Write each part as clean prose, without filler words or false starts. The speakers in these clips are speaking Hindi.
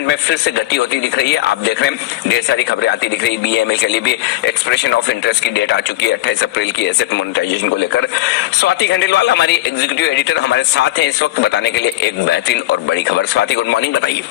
सेगमेंट में फिर से गति होती दिख रही है। आप देख रहे हैं ढेर सारी खबरें आती दिख रही है। बीएमएल के लिए भी एक्सप्रेशन ऑफ इंटरेस्ट की डेट आ चुकी है 28 अप्रैल की एसेट मोनेटाइजेशन को लेकर। स्वाति खंडेलवाल हमारी एग्जीक्यूटिव एडिटर हमारे साथ हैं इस वक्त बताने के लिए एक बेहतरीन और बड़ी खबर। स्वाति, गुड मॉर्निंग, बताइए।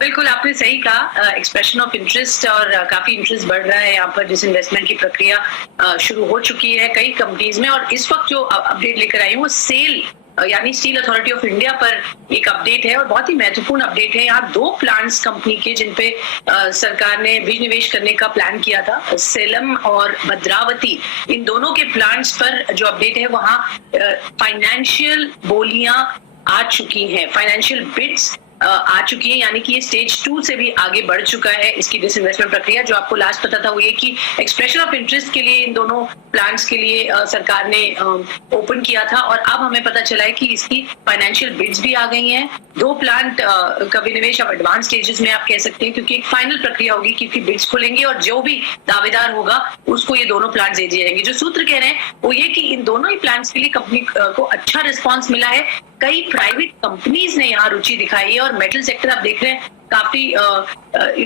बिल्कुल आपने सही कहा, एक्सप्रेशन ऑफ इंटरेस्ट और काफी इंटरेस्ट बढ़ रहा है। यहाँ पर डिसइन्वेस्टमेंट की प्रक्रिया शुरू हो चुकी है कई कंपनीज में, और इस वक्त जो अपडेट लेकर आई हूँ वो सेल यानी स्टील अथॉरिटी ऑफ इंडिया पर एक अपडेट है और बहुत ही महत्वपूर्ण अपडेट है। यहाँ 2 प्लांट्स कंपनी के जिन पे सरकार ने बीज निवेश करने का प्लान किया था, सेलम और भद्रावती, इन दोनों के प्लांट्स पर जो अपडेट है वहाँ फाइनेंशियल बोलियां आ चुकी हैं, फाइनेंशियल बिड्स आ चुकी है, यानी कि ये स्टेज 2 से भी आगे बढ़ चुका है इसकी डिसइन्वेस्टमेंट प्रक्रिया। जो आपको लास्ट पता था वो ये कि एक्सप्रेशन ऑफ इंटरेस्ट के लिए इन दोनों प्लांट्स के लिए सरकार ने ओपन किया था, और अब हमें पता चला है कि इसकी फाइनेंशियल बिड्स भी आ गई हैं। 2 प्लांट का विनिवेश अब एडवांस स्टेजेस में आप कह सकते हैं, क्योंकि एक फाइनल प्रक्रिया होगी क्योंकि बिड्स खुलेंगे और जो भी दावेदार होगा उसको ये दोनों प्लांट दे दिए जाएंगे। जो सूत्र कह रहे हैं वो ये कि इन दोनों ही प्लांट्स के लिए कंपनी को अच्छा रिस्पॉन्स मिला है। कई प्राइवेट कंपनीज ने यहाँ रुचि दिखाई है और मेटल सेक्टर आप देख रहे हैं काफी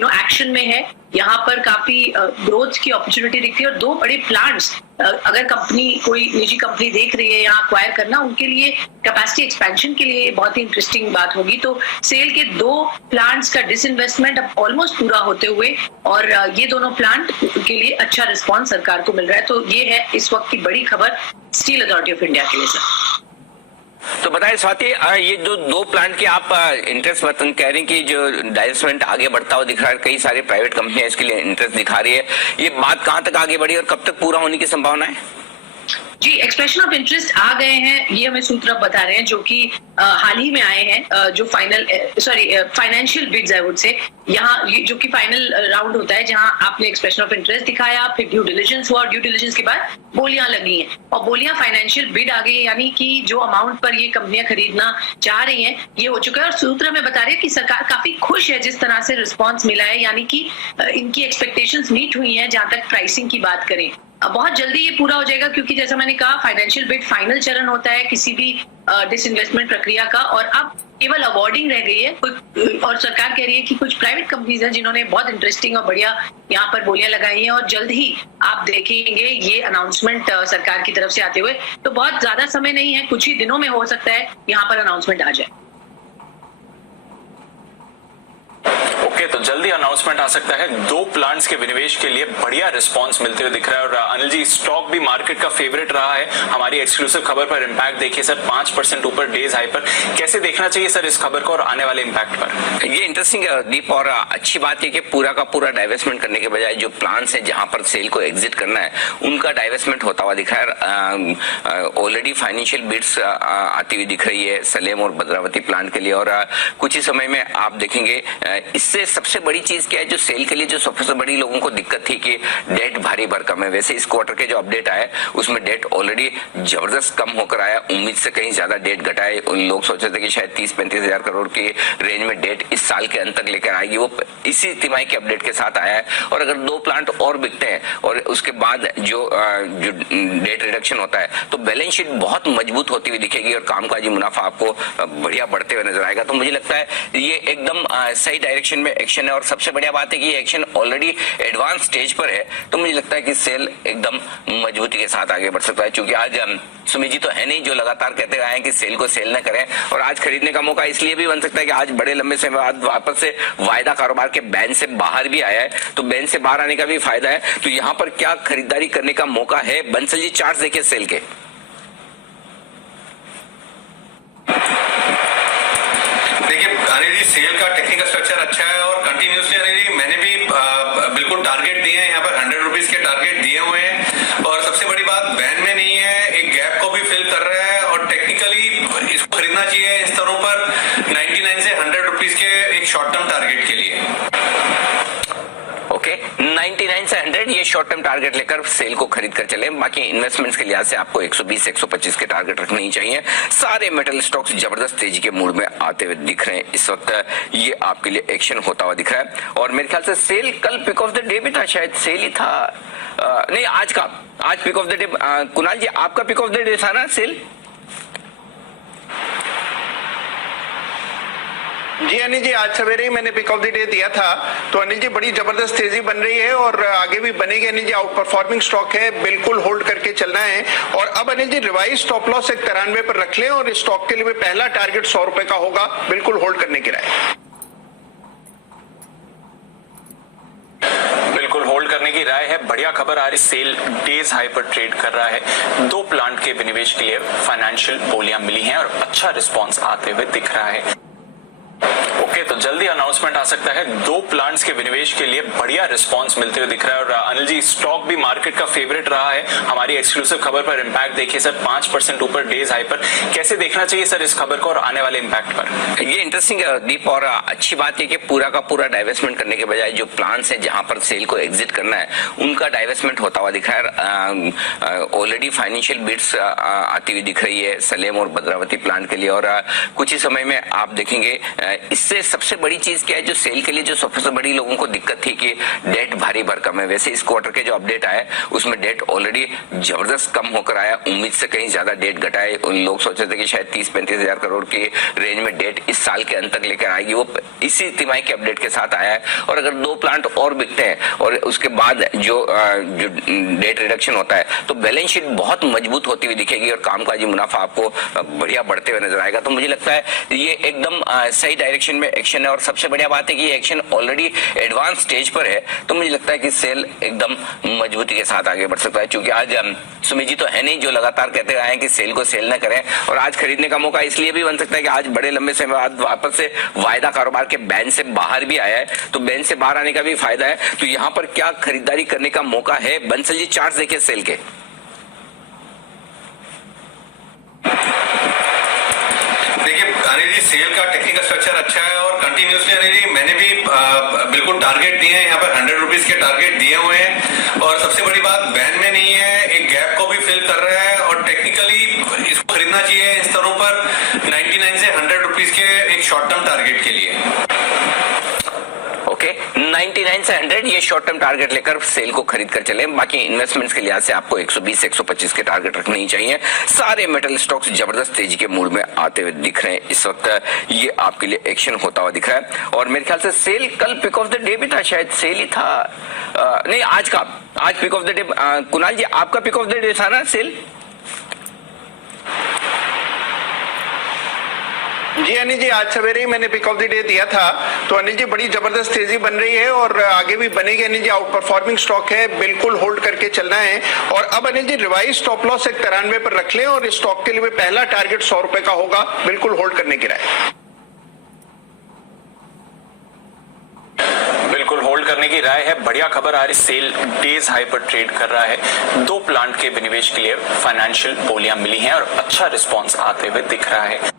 एक्शन में है। यहाँ पर काफी ग्रोथ की अपॉर्चुनिटी दिखती है, और 2 बड़े प्लांट्स अगर कंपनी कोई निजी कंपनी देख रही है यहाँ एक्वायर करना, उनके लिए कैपेसिटी एक्सपेंशन के लिए बहुत ही इंटरेस्टिंग बात होगी। तो सेल के 2 प्लांट्स का डिसइन्वेस्टमेंट अब ऑलमोस्ट पूरा होते हुए, और ये दोनों प्लांट के लिए अच्छा रिस्पॉन्स सरकार को मिल रहा है। तो ये है इस वक्त की बड़ी खबर स्टील अथॉरिटी ऑफ इंडिया के लिए। सर तो बताएं स्वाति, ये जो 2 प्लांट के आप इंटरेस्ट कह रही हैं कि जो डाइवेस्टमेंट आगे बढ़ता हुआ दिख रहा है, कई सारी प्राइवेट कंपनियां इसके लिए इंटरेस्ट दिखा रही है, ये बात कहां तक आगे बढ़ी और कब तक पूरा होने की संभावना है? जी, एक्सप्रेशन ऑफ इंटरेस्ट आ गए हैं, ये हमें सूत्र बता रहे हैं, जो कि हाल ही में आए हैं। जो financial beads I would say, यहाँ जो कि फाइनल राउंड होता है जहां आपने एक्सप्रेशन ऑफ इंटरेस्ट दिखाया, फिर ड्यू डिलिजेंस हुआ, और ड्यू डिलिजेंस के बाद बोलियां लगी हैं और बोलियां फाइनेंशियल बिड आ गई, यानी कि जो अमाउंट पर ये कंपनियां खरीदना चाह रही हैं ये हो चुका है। और सूत्र में बता रहे हैं कि सरकार काफी खुश है जिस तरह से रिस्पॉन्स मिला है, यानी कि इनकी एक्सपेक्टेशंस मीट हुई हैं जहां तक प्राइसिंग की बात करें। बहुत जल्दी ये पूरा हो जाएगा, क्योंकि जैसा मैंने कहा फाइनेंशियल बिड फाइनल चरण होता है किसी भी डिसइन्वेस्टमेंट प्रक्रिया का, और अब केवल अवॉर्डिंग रह गई है। और सरकार कह रही है कि कुछ प्राइवेट कंपनीज हैं जिन्होंने बहुत इंटरेस्टिंग और बढ़िया यहाँ पर बोलियां लगाई हैं, और जल्द ही आप देखेंगे ये अनाउंसमेंट सरकार की तरफ से आते हुए। तो बहुत ज्यादा समय नहीं है, कुछ ही दिनों में हो सकता है यहाँ पर अनाउंसमेंट आ जाए। ओके, तो जल्दी अनाउंसमेंट आ सकता है। 2 प्लांट्स के विनिवेश के लिए बढ़िया रिस्पांस मिलते हुए दिख रहा है। और अनिल जी, स्टॉक भी मार्केट का फेवरेट रहा है। हमारी एक्सक्लूसिव खबर पर इम्पैक्ट देखिए सर, 5% ऊपर डेज हाई पर। कैसे देखना चाहिए सर इस खबर को और आने वाले इम्पैक्ट पर? ये इंटरेस्टिंग है दीप, और अच्छी बात है कि पूरा का पूरा डाइवेस्टमेंट करने के बजाय जो प्लान्स है जहां पर सेल को एग्जिट करना है उनका डाइवेस्टमेंट होता हुआ दिख रहा है। ऑलरेडी फाइनेंशियल बिड्स आती हुई दिख रही है सलेम और भद्रावती प्लांट के लिए, और कुछ ही समय में आप देखेंगे। इससे सबसे बड़ी चीज क्या है, जो सेल के लिए जो सबसे बड़ी लोगों को दिक्कत थी कि डेट भारी भरकम है, वैसे इस क्वार्टर के जो अपडेट आया उसमें डेट ऑलरेडी जबरदस्त कम होकर आया। उम्मीद से कहीं ज्यादा डेट घटा है। लोग सोच रहे थे कि शायद 30-35 हजार करोड़ की रेंज में डेट इस साल के अंत तक लेकर आएगी, वो इसी तिमाही के अपडेट के साथ आया है। और अगर 2 प्लांट और बिकते हैं और उसके बाद जो डेट रिडक्शन होता है तो बैलेंस शीट बहुत मजबूत होती हुई दिखेगी और कामकाजी मुनाफा आपको बढ़िया बढ़ते हुए नजर आएगा। तो मुझे लगता है ये एकदम सही डायरेक्शन में एक्शन है, और सबसे बढ़िया बात है कि ये एक्शन ऑलरेडी एडवांस स्टेज पर है। तो मुझे लगता है कि सेल एकदम मजबूती के साथ आगे बढ़ सकता है, क्योंकि आज सुमित जी तो है नहीं जो लगातार कहते आए हैं कि सेल को सेल न करें, और आज खरीदने का मौका इसलिए भी बन सकता है कि आज बड़े लंबे समय बाद वापस से वायदा कारोबार के बैन से बाहर भी आया है, तो बैन से बाहर आने का भी फायदा है। तो यहाँ पर क्या खरीदारी करने का मौका है? बंसल जी चार्ट देखिए सेल के। सेल का टेक्निकल स्ट्रक्चर अच्छा है और कंटिन्यूसली मैंने भी बिल्कुल टारगेट दिए हैं, यहाँ पर 100 रुपीज के टारगेट दिए हुए हैं, और सबसे बड़ी बात बैन में नहीं है, एक गैप को भी फिल कर रहा है, और टेक्निकली इसको खरीदना चाहिए इन स्तरों पर 99 से 100 रुपीज के एक शॉर्ट टर्म टारगेट के लिए। ओके, 99 से 100 ये शॉर्ट टर्म टारगेट लेकर सेल को खरीद कर चले। बाकी इन्वेस्टमेंट्स के लिहाज से आपको 120-125 के टारगेट रखने ही चाहिए। सारे मेटल स्टॉक्स जबरदस्त तेजी के मूड में आते हुए दिख रहे हैं इस वक्त। ये आपके लिए एक्शन होता हुआ दिख रहा है, और मेरे ख्याल से सेल कल पिक ऑफ द डे भी था, शायद सेल ही था, नहीं आज pick of the day. Kunal ji आपका पिक ऑफ द डे था ना सेल? जी अनिल जी, आज सवेरे ही मैंने पिक ऑफ द डे दिया था। तो अनिल जी बड़ी जबरदस्त तेजी बन रही है और आगे भी बनेगी। Anil ji out performing stock है, बिल्कुल होल्ड करके चलना है। और अब Anil ji revise stop loss 93 पर रख लें और इस स्टॉक के लिए पहला टारगेट 100 रुपए का होगा, बिल्कुल होल्ड करने की राय। बिल्कुल होल्ड करने की राय है। बढ़िया खबर आ रही, सेल डेज हाई पर ट्रेड कर रहा है। 2 प्लांट के विनिवेश के लिए फाइनेंशियल बोलियां मिली हैं और अच्छा रिस्पांस आते हुए दिख रहा है। ओके, तो जल्दी अनाउंसमेंट आ सकता है। 2 प्लांट्स के विनिवेश के लिए बढ़िया रिस्पांस मिलते हुए दिख रहा है। और अनिल जी, स्टॉक भी मार्केट का फेवरेट रहा है। हमारी एक्सक्लूसिव खबर पर इम्पैक्ट देखिए सर, 5% ऊपर डेज हाई पर। कैसे देखना चाहिए सर इस खबर को और आने वाले इम्पैक्ट पर? ये इंटरेस्टिंग है दीप, और अच्छी बात है कि पूरा का पूरा डाइवेस्टमेंट करने के बजाय जो प्लान्स है जहां पर सेल को एग्जिट करना है उनका डाइवेस्टमेंट होता हुआ दिख रहा है। ऑलरेडी फाइनेंशियल बिड्स आती हुई दिख रही है सलेम और भद्रावती प्लांट के लिए, और कुछ ही समय में आप देखेंगे। इससे सबसे बड़ी चीज क्या है, जो सेल के लिए जो सबसे बड़ी लोगों को दिक्कत थी कि डेट भारी भरकम है। वैसे इस क्वार्टर के जो अपडेट आया उसमें डेट ऑलरेडी जबरदस्त कम होकर आया, उम्मीद से कहीं ज्यादा डेट घटा है। लोग सोच रहे थे कि शायद 30-35 हजार करोड़ की रेंज में डेट इस साल के अंत तक लेकर आएगी, वो इसी तिमाही के अपडेट के साथ आया है। और अगर 2 प्लांट और बिकते हैं और उसके बाद जो डेट रिडक्शन होता है तो बैलेंस शीट बहुत मजबूत होती हुई दिखेगी और कामकाजी मुनाफा आपको बढ़िया बढ़ते हुए नजर आएगा। तो मुझे लगता है ये एकदम सही डायरेक्शन में एक्शन है। और सबसे बढ़िया बात है कि ये एक्शन ऑलरेडी एडवांस स्टेज पर है, तो मुझे लगता है कि सेल एकदम मजबूती के साथ आगे बढ़ सकता है। क्योंकि आज सुमित जी तो है नहीं जो लगातार कहते आए हैं कि सेल को सेल न करें, और आज खरीदने का मौका इसलिए भी बन सकता है कि आज बड़े लंबे समय बाद वापस से वायदा कारोबार के बैंड से बाहर भी आया है, तो बैंड से बाहर आने का भी फायदा है। तो यहाँ पर क्या खरीदारी करने का मौका है? बंसल जी चार्ट देखिए सेल के। देखिए अनिल जी, सेल का टेक्निकल स्ट्रक्चर अच्छा है और कंटिन्यूसली अनिल जी मैंने भी बिल्कुल टारगेट दिए हैं, यहाँ पर 100 रुपीज के टारगेट दिए हुए हैं। और सबसे बड़ी बात बैन में नहीं है, एक गैप को भी फिल कर रहा है और टेक्निकली इसको खरीदना चाहिए इन स्तरों पर 99 से 100 रुपीज के एक शॉर्ट टर्म टारगेट के लिए। ओके, 99 से 100 ये शॉर्ट टर्म टारगेट लेकर सेल को खरीद कर चले। बाकी इन्वेस्टमेंट्स के लिहाज से आपको 120-125 के टारगेट रखने ही चाहिए। सारे मेटल स्टॉक्स जबरदस्त तेजी के मूड में आते हुए दिख रहे हैं इस वक्त। ये आपके लिए एक्शन होता हुआ दिख रहा है। और मेरे ख्याल से सेल कल पिक ऑफ द डे भी था, शायद सेल ही था, नहीं आज pick of the day. Kunal ji आपका पिक ऑफ द डे था ना सेल? जी अनिल जी, आज सवेरे ही मैंने पिक ऑफ द डे दिया था। तो अनिल जी बड़ी जबरदस्त तेजी बन रही है और आगे भी बनेगी। Anil ji out performing stock है, बिल्कुल होल्ड करके चलना है। और अब Anil ji revise stop loss 93 पर रख लें और इस स्टॉक के लिए पहला टारगेट 100 रुपए का होगा, बिल्कुल होल्ड करने की राय। बिल्कुल होल्ड करने की राय है। बढ़िया खबर आ रही, सेल डेज हाई पर ट्रेड कर रहा है। 2 प्लांट के विनिवेश के लिए फाइनेंशियल बोलियां मिली हैं और अच्छा रिस्पांस आते हुए दिख रहा है।